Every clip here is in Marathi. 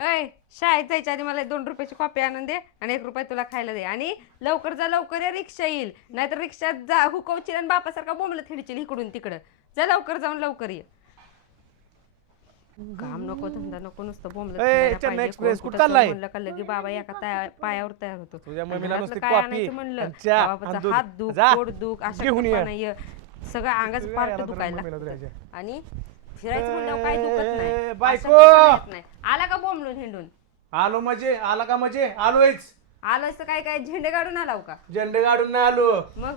अय शाळेत जायच्या आधी मला दोन रुपयाची कॉपी आणून दे आणि एक रुपये तुला खायला दे आणि लवकर जा लवकर या रिक्षा येईल नाहीतर रिक्षात जा हुकवशील आणि बापासारखा बोंबलं थिडशील इकडून तिकडं जा लवकर जाऊन लवकर ये काम नको धंदा नको नुसतं बोंबलं ए, फिरायला चेन्नई पाहिजे. एक्सप्रेस कोण कुठं कुठं चाललाय? म्हणलं का लगे बाबा एका तया- पायावर तयार होतो तुझ्या आणि मम्मीला घरातलं नुसती काय कॉफी आणायचं म्हणलं आणि चहा बाबाचा दूध. हात दुख जा. पोट दुख अशा घेऊन ये. सगळं अंगाच पार्ट दुखायला लागतं. आणि फिरायचं म्हणल्यावर काय दुखत नाही. ए, बायको! नाही. आला का बोंबलून हिंडून? आलो मजे आला का मजे? आलोयच. आलोच तर काय काय झेंडे काढून आलाव का? झेंडे काढून नाही आलो. मग?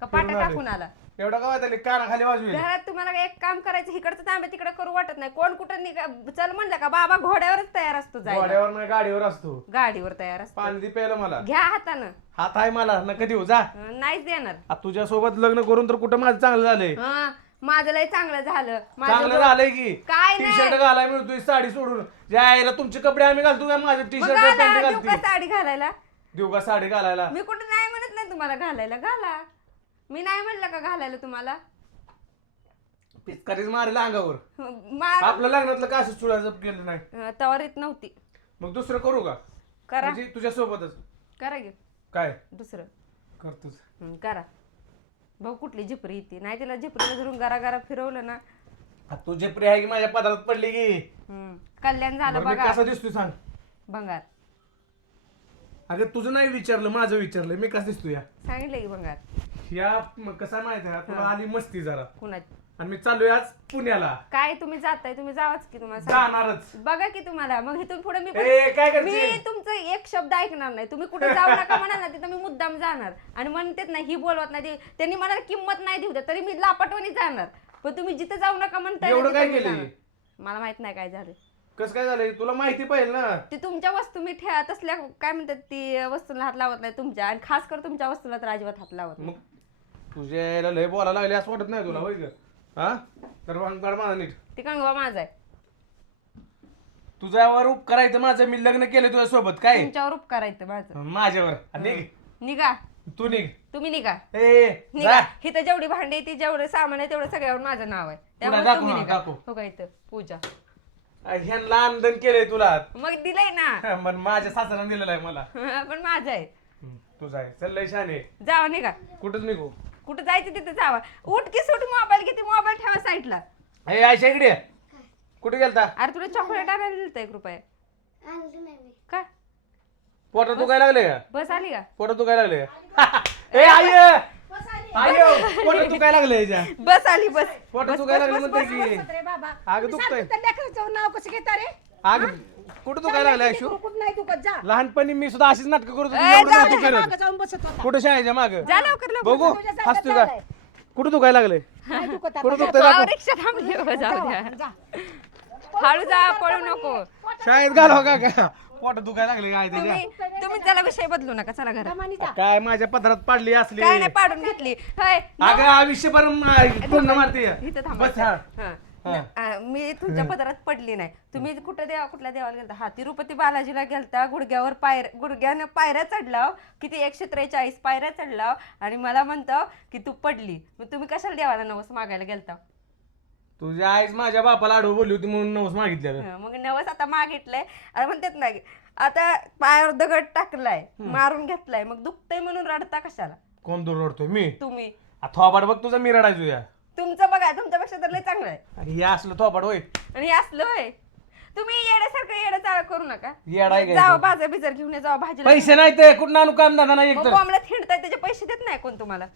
कपाटा फिरून आले. टाकून आला? एवढा का काना खाली वाजवी घरात तुम्हाला एक काम करायचं इकडचं तांबे तिकडे करू वाटत नाही. कोण कुठं निघा चल म्हणलं का बाबा घोड्यावरच तयार असतो जायला. घोड्यावर नाही गाडीवर असतो. गाडीवर तयार असतो. पाणी दे प्यायला मला. घ्या हातानं. हात आहे मला नका देऊ जा. अं, नाहीच देणार. तुझ्या सोबत लग्न करून तर कुठं माझं चांगलं झालंय? हा. माझं लय चांगलं झालं. माझं चांगलं झालंय की. काय टी नाही. शर्ट घालाय मिळतोय साडी सोडून. यायला तुमचे कपडे आम्ही घालतो काय माझं टी मग शर्ट घाला, पॅन्ट देऊ का घालते. साडी घालायला? देऊ का साडी घालायला? मी कुठे नाही म्हणत नाही तुम्हाला घालायला. घाला. मी नाही म्हणलं का घालायला तुम्हाला? पिचकारीच मारेल अंगावर. मार आपलं लग्नातलं का असं चुळाचं केलं नाही? तवर येत नव्हती. मग दुसरं करू का? करा. म्हणजे तुझ्या सोबतच करा गे काय? दुसरं. करतोच. हं, करा. भाऊ कुठली झिपरी येते नाही तिला झिपरीला धरून गरा गरा फिरवलं ना. आ, तू प्रिय आहे की माझ्या पदार्थ पडली की? कल्याण झालं बरं, मी बघा. कसा दिसतोय सांग. भंगार. अगं तुझं नाही विचारलं माझं विचारलं मी कसं दिसतोय? या सांगितलं की भंगार. या म- कसा माहिती आहे? तुला आली मस्ती जरा. कुणाची? आणि मी चाललोय आज पुण्याला. काय तुम्ही जाताय? तुम्ही जावाच की तुम्हाला सांग- जाणारच. बघा की तुम्हाला. मग इथून पुढे मी पण- ए काय मी तुमचं एक शब्द ऐकणार नाही. तुम्ही कुठे जाऊ नका म्हणाल ना तिथं मी मुद्दाम जाणार. आणि म्हणतेच नाही ही बोलवत नाही ती- त्यांनी मला किंमत नाही देऊ द्या तरी मी लापटवणी जाणार. पण तुम्ही जिथे जाऊ नका म्हणताय ना, एवढं तिथं काय मी केलंय? जाणार. मला माहीत नाही काय झालं कसं काय झालंय? तुला माहिती पाहिजे ना. ती तुमच्या वस्तू मी ठेवा तसल्या काय म्हणतात ती वस्तूला हात लावत नाही तुमच्या. आणि खास कर तुमच्या वस्तूला तर अजिबात हात लावत नाही. मग तुझ्या लय बोलायला लागले असं वाटत नाही तुला? होय ग हा? तर मग काढ माझा नीट. ती कंगवा माझा आहे. तुझ्यावर उप करायचं माझं मी लग्न केलं तुझ्या सोबत काय? तुमच्यावर उपकार आहेत माझं. माझ्यावर. निघ. निघा. तू निघ. तुम्ही निघा. ए निघा. जा. इथं जेवढी भांडी ती जेवढं सामान आहे तेवढं सगळ्यावर माझं नाव आहे. त्यामुळे दाखव तुम्ही ना, निघा. दाखव. हो का इथं? पूजा. ह्यांना आंदन केलंय तुला. मग दिलंय ना. पण माझ्या सासऱ्याने दिलेलं आहे मला. पण माझं आहे. तुझं आहे. चल लय छान आहे. जावा निघा. कुठंच निघू? कुठं जायचं तिथे जावा उठ की सुट मोबाईल किती मोबाईल ठेवा साईडला ए आयशा इकडे ये. कुठे गेलता अरे तुला चॉकलेट आणायला दिलं एक रुपये का पोटात दुखायला लागले का बस आली का पोटात दुखायला लागले का? ए आय आय पोटात दुखायला लागले याच्या बस आली बस पोटात बस, दुखायला बस, लागले म्हणते की अगं दुखतंय लेकराचं नाव कसं घेता रे अग कुठं दुखायला लागले आयशू कुठं नाही दुखत जा. लहानपणी मी सुद्धा अशीच नाटक करत होतो, एवढं जाऊ नव्हतं दे, करत. मागं जाऊन बसत होता. कुठं शाळेच्या माग? जा लवकर लवकर बघू तुझ्या हसतोय का. कुठं दुखायला लागले नाही दुखत कुठं आता. दुखतंय दाखव. रिक्षा थांबली हो, जाऊ द्या. जा. हळू जा पळू नको. शाळेत घालव का का? पोटात दुखायला लागले काय त्याच्या तुम्ही तुम्ही त्याला विषय बदलू नका चला घरात. दमानी जा. काय माझ्या पदरात पडली असली? काय नाही पाडून घेतली. होय अगं आयुष्यभर मा- पूर्ण मारते. इथं बस. हा. आ, मी तुमच्या पदरात पडली नाही. तुम्ही कुठं देवा कुठल्या देवाला गेलता? हा तिरुपती बालाजीला गेलता गुडघ्यावर पायर गुडघ्यानं पायऱ्या चढलाव किती एकशे त्रेचाळीस पायऱ्या चढलाव आणि मला म्हणतो की तू पडली. मग तुम्ही कशाला देवाला नवस मागायला गेलता? तुझ्या आईच माझ्या बापाला आडवं बोलली होती म्हणून नवस मागितलं हं, मग नवस आता मागितलंय. आणि म्हणतात ना आता पायावर दगड टाकलाय मारून घेतलाय मग दुखतंय म्हणून रडता कशाला? कोण दूर रडतोय मी? तुम्ही. आ, थोबाड बघ तुझा मी रडायचो या. तुमचं बघा तुमच्यापेक्षा तर लय चांगलं आहे. अरे हे असलं थोबाड होय. आणि हे असलं होय. तुम्ही येण्यासारखं येडं चाळ करू नका. येडा आहे काय जावा? बाजार बिजार घेऊन ये, जावा भाजीला पैसे नाही ते कुठं आणू काम दादा नाही मग एकतर बॉम्बला थिंडताय त्याचे पैसे देत नाही कोण तुम्हाला?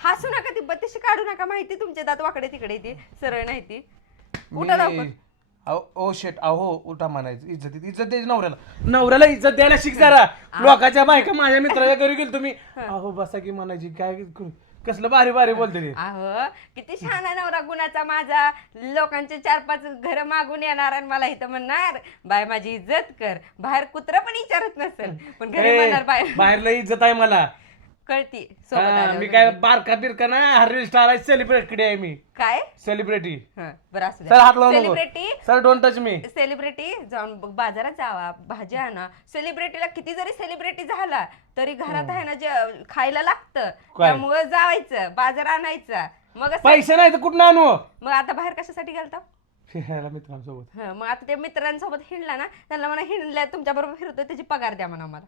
हसू नका ती बत्तीशी काढू नका माहिती तुमचे दात वाकडे तिकडे ती सरळ नाही ती. उठा लवकर. ओ शेट अहो उठा म्हणायचं इज्जत इज्जत द्यायची नवऱ्याला. नवऱ्याला इज्जत द्यायला शिक जरा. लोकांच्या बायका माझ्या मित्राच्या घरी गेलो तुम्ही. अहो बसा की म्हणायची काय कसलं भारी भारी बोलते ते. अहो किती छान आहे नवरा गुणाचा माझा. लोकांचे चार पाच घर मागून येणार आणि मला इथं म्हणणार बाय माझी इज्जत कर. बाहेर कुत्र पण विचारत नसेल पण घरी ए, म्हणणार बाय. बाहेरला इज्जत आहे मला. कळती सोबत हा, आल्यावर मी काय बारका बिरका ना हरवी स्टार आहे सेलिब्रिटी आहे मी. काय? सेलिब्रिटी हं, बरं असू सर हात लावू नको celebrity sir don't touch me celebrity जाऊन ब- बाजारात जावा भाज्या आणा. सेलिब्रिटीला किती जरी सेलिब्रिटी झाला तरी घरात आहे ना जे खायला लागतं. त्यामुळं जावायचं बाजार आणायचा. मग असं- पैसे नाही तर कुठं आणू? मग आता बाहेर कशासाठी गेलता? फिरायला मित्रांसोबत. हं, मग आता ते मित्रांसोबत हिंडला ना त्यांना म्हणा हिंडल्या तुमच्या बरोबर फिरतोय त्याची पगार द्या म्हणा मला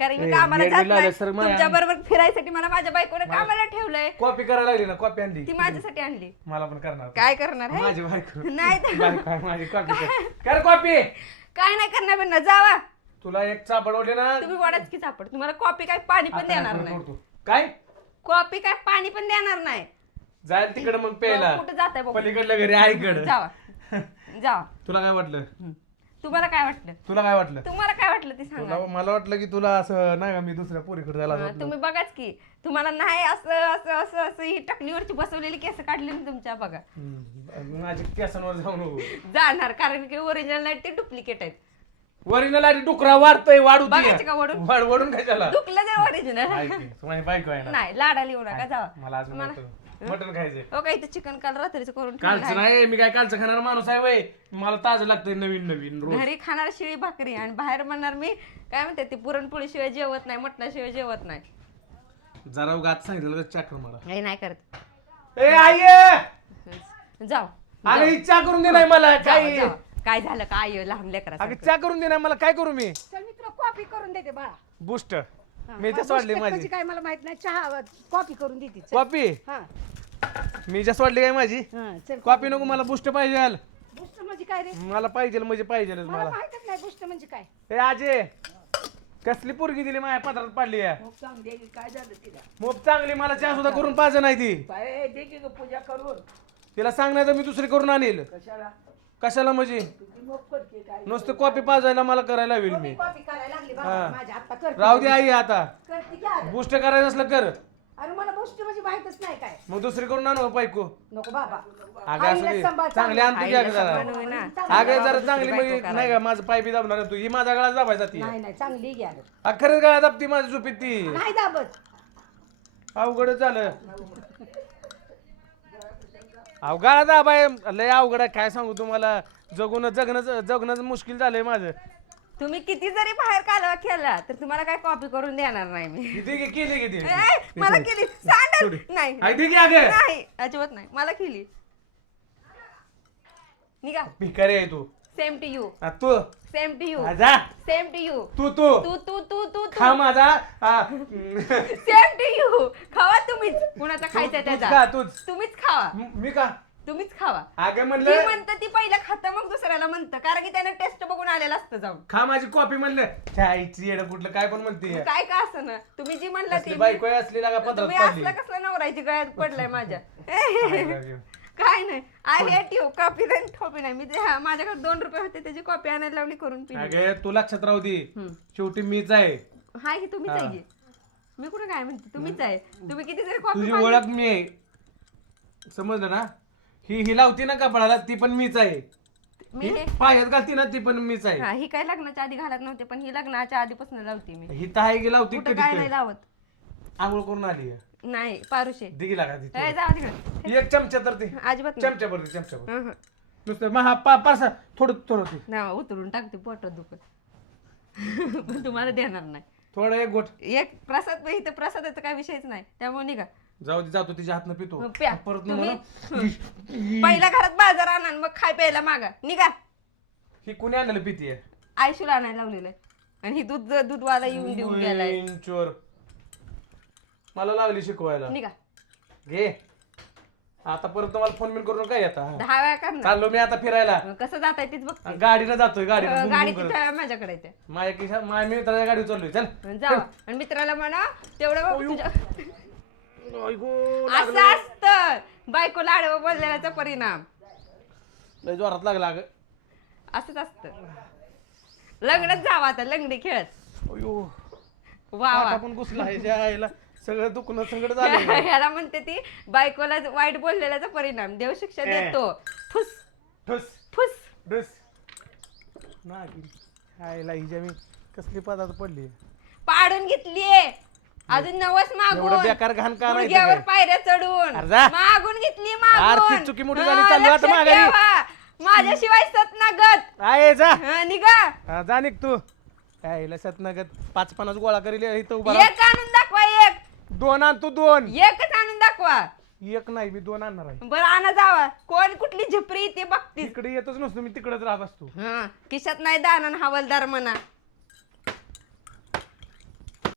कारण मी ए, कामाला जात नाही. सर, तुमच्या बरोबर फिरायसाठी मला माझ्या बायकोने कामाला ठेवलंय. कॉपी करायला लागली ना कॉपी आणली. ती माझ्यासाठी आणली. मला पण करणार. काय करणार आहे? माझी बायको. नाही तर- बायको आहे माझी कॉपी कर. कर कॉपी काय नाही करणार बिन्ना जावा. तुला एक चापड ओढली ना. तुम्ही वडाच की सापड तुम्हाला कॉपी काय पाणी पण आता देणार नाही. काय? कॉपी काय पाणी पण देणार नाही. जाईल तिकडे मग प्यायला. कुठे जाताय बघू. पलीकडल्या घरी आईकडे. जावा. जावा. तुला काय वाटलं. तुम्हाला काय वाटलं? तुला काय वाटलं? तुम्हाला काय वाटलं ते सांगा. तुला मला वाटलं की तुला असं नाही का मी दुसऱ्या पोरीकडे जायला हं. तुम्ही बघाच की तुम्हाला नाही असं असं असं असं ही टकलीवरची बसवलेली केस काढली ना तुमच्या बघा. माझ्या केसांवर जाऊन. जाणार कारण की ओरिजिनल नाही ते डुप्लिकेट आहेत. वरील आधी डुकरा वाढतोय वाढू बघायचं का वडून? वाढ वडून दुखलं ते ओरिजिनल ऐक, माझी बायको आहे ना. नाही लाडाला येऊ नका जावा. मला आज मला- मटन मटन खायचंय. हो का इथं चिकन काल रात्रीचं करून कालचं आहे. नाही मी काय कालचं खाणार माणूस आहे वय. मला ताजं लागतंय नवीन नवीन रोज. घरी खाणार शिळी भाकरी आणि बाहेर म्हणणार मी काय म्हणते ती पुरणपोळी शिवाय जेवत नाही मटणाशिवाय जेवत नाही. जरा गात सांगितलं का चाकर मला? हे नाही करत. ए आई जाऊ. अगं इच्छा करून दे नाही मला जाऊ, काय? जाऊ. काय झालं काय लहान लेकरा अगं चहा करून दे नाही मला काय करू मी? चल मी तुला कॉफी करून देते बाळा. बुस्ट मी जस वाटली माझी. काय मला माहीत नाही. चहा कॉफी करून देते. चल. कॉपी हा. मी जस वाटली काय माझी? हा चल. कॉपी नको मला बुस्ट पाहिजे बुस्ट म्हणजे काय रे? मला पाहिजे म्हणजे पाहिजे मला मला. माहितच नाही बुस्ट म्हणजे काय. ए आजे कसली पोरगी दिली माझ्या पत्रात पाडली आहे? मग सांग दे की काय झालं तिला? मोप चांगली मला चहा सुद्धा करून पाहिजे नाही ती. काय दे की ग पूजा करून. तिला सांगण्याचं मी दुसरी करून आणील. कशाला? कशाला म्हणजे? नुसतं कॉपी पाजायला मला करायला होईल मी. कॉफी करायला लागली हा. बाबा माझ्या आता करते राहू दे आई आता. करते की आता? बुस्ट करायचं असलं कर. अरे मला बुस्ट म्हणजे माहितच नाही काय. मग दुसरी करून आणू बायको नको बाबा. अगं असं आईला दे. सांभाळ, चांगली. आणतो की अगं जरा. सांभाळ. ना. अगं जरा चांगली म्हणजे. नाही का माझं पाय बी दाबणार आहे तू. ही माझ्या गळात दाबायचा ती. नाही नाही चांगली घ्या रे. अखरच गळा दाबती माझी झोपीत ती. नाही दाबत. अवघड झालं. अवघड दाबाय लय अवघड आहे. काय सांगू तुम्हाला? जगून जगणं जगणं मुश्किल झालंय माझं. तुम्ही किती जरी बाहेर कालवा केला तर तुम्हाला काय कॉपी करून देणार नाही मी. किती की- केली किती? ए, मला केली. सांडल. नाही आई दे की अगं नाही अजिबात नाही. मला केली. निघा. भिकारी आहे तू. सेम टू यू आ, तू. सेम टू यू आ, जा. सेम टू यू तू तू. तू तू तू तू खा माझा. आ, सेम टू यू खावा तुम्हीच. कुणाचा खायचा तूच खा त्याचा तूच. तुम्हीच खावा. मी का? तुम्हीच खावा. अगं ती म्हणलं म्हणतं ती पहिलं खातं मग दुसऱ्याला म्हणतं. कारण की त्यानं टेस्ट बघून आलेलं असतं जाऊन. खा माझी कॉपी म्हणलं. चायची येडं कुठलं? काय पण म्हणते. काय का असं ना? तुम्ही जी म्हणला असली ती बायको आहे, असली लागा पदरात तुम्ही पडली असलं कसलं नवरायची गळ्यात पडलाय माझ्या. काय नाही. आय हेट यू कॉपी नाही कॉपी नाही. मी ते- हा, माझ्याकडे दोन रुपये होते त्याची कॉपी आणायला लावली करून पिली. अगं तू लक्षात राहू दे. हम्म. शेवटी मीच आहे. हाय की तुम्हीच आहे की. मी कुठे काय म्हणते? तुम्हीच आहे. तुम्ही किती जरी कॉपी तुझी ओळख मी आहे. समजलं ना? ही ही लावती ना कपडाला ती पण मीच आहे. मी ही हे पायात घालती ना ती पण मीच आहे. हा ही काय लग्नाच्या आधी घालत नव्हते पण ही लग्नाच्या आधीपासून लावते मी. ही तर आहे की लावती कुठं काय कधी. नाही लावत? आंघोळ करून आली आहे. नाही पारुशे. दिगी लागा ती ए, जा तिकडे. एक चमचा तर ती अजिबात नाही. चमचा भर चमचा भर हं, हं. नुसतं पा पारसा थोडं थोडं ते ना उतरून टाकते पोटात दुखत. पण तुम्हाला देणार नाही. थोडं एक गोट एक प्रसाद इथे प्रसादाचा काय विषयच नाही. त्यामुळे निघा. जाऊ दे जातो तिच्या हातनं पितो. मग प्या. परत पहिल्या घरात बाजार आणा आणि मग खाय प्यायला मागा. निघा. ही कुणी आणलेलं पितीये? आयशूला आणायला लावलेलं आहे. आणि ही दूध दूधवाला येऊन देऊन गेलाय. चोर मला लागली शिकवायला. निघा. घे. आता परत तुम्हाला फोन बिन करून काय आता दहा वेळा करणार. चाललो मी आता फिरायला. कसं जाता येतेच बघ गाडीनं जातोय बुम गाडी बुम करत. तिथं माझ्याकडे येते. माझ्या माझ्या मित्राच्या गाडीवर चाललोय चल. जावा. आणि मित्राला म्हणा तेवढं हो, बघ तुझ्या असं असतं. बायको लाडव बोललेल्याचा परिणाम. लय जोरात लागला अगं. असंच असतं. लग्नात जावा आता लंगडी खेळत. अयो. वा वा आपण घुसला आहे ज्या आईला. सगळं दुखणं संकट झालं ह्याला म्हणते ती बायकोला वाईट बोललेल्याचा परिणाम. देव शिक्षा. देतो. फुस ठुस. फुस ठुस. ना आईला हिच्या मी कसली पदार्थ पडली? पाडून घेतलीये. अजून नवस एवढं मागून. बेकार घाण का नाही गुडघ्यावर काय? पायऱ्या चढून. अरे जा. मागून घेतली मागून. चुकी मोठी हा, झाली, चाललो आता लक्षात माघारी. ठेवा. माझ्याशिवाय सत ना गत आहे जा. हा, निघा. हा, जा निघ तू. आईला सतनागत पाच पन्नास गोळा करील इथं उभा राहा. एक आणून दोन आण तू दोन. एकच आणून दाखवा. एक नाही मी दोन आणणार आहे. बरं आणा जावा. कोण कुठली झिपरी ते बघतीस. इकडे येतच नसतो मी तिकडेच राहत असतो. हा खिशात नाही दाना हवलदार म्हणा.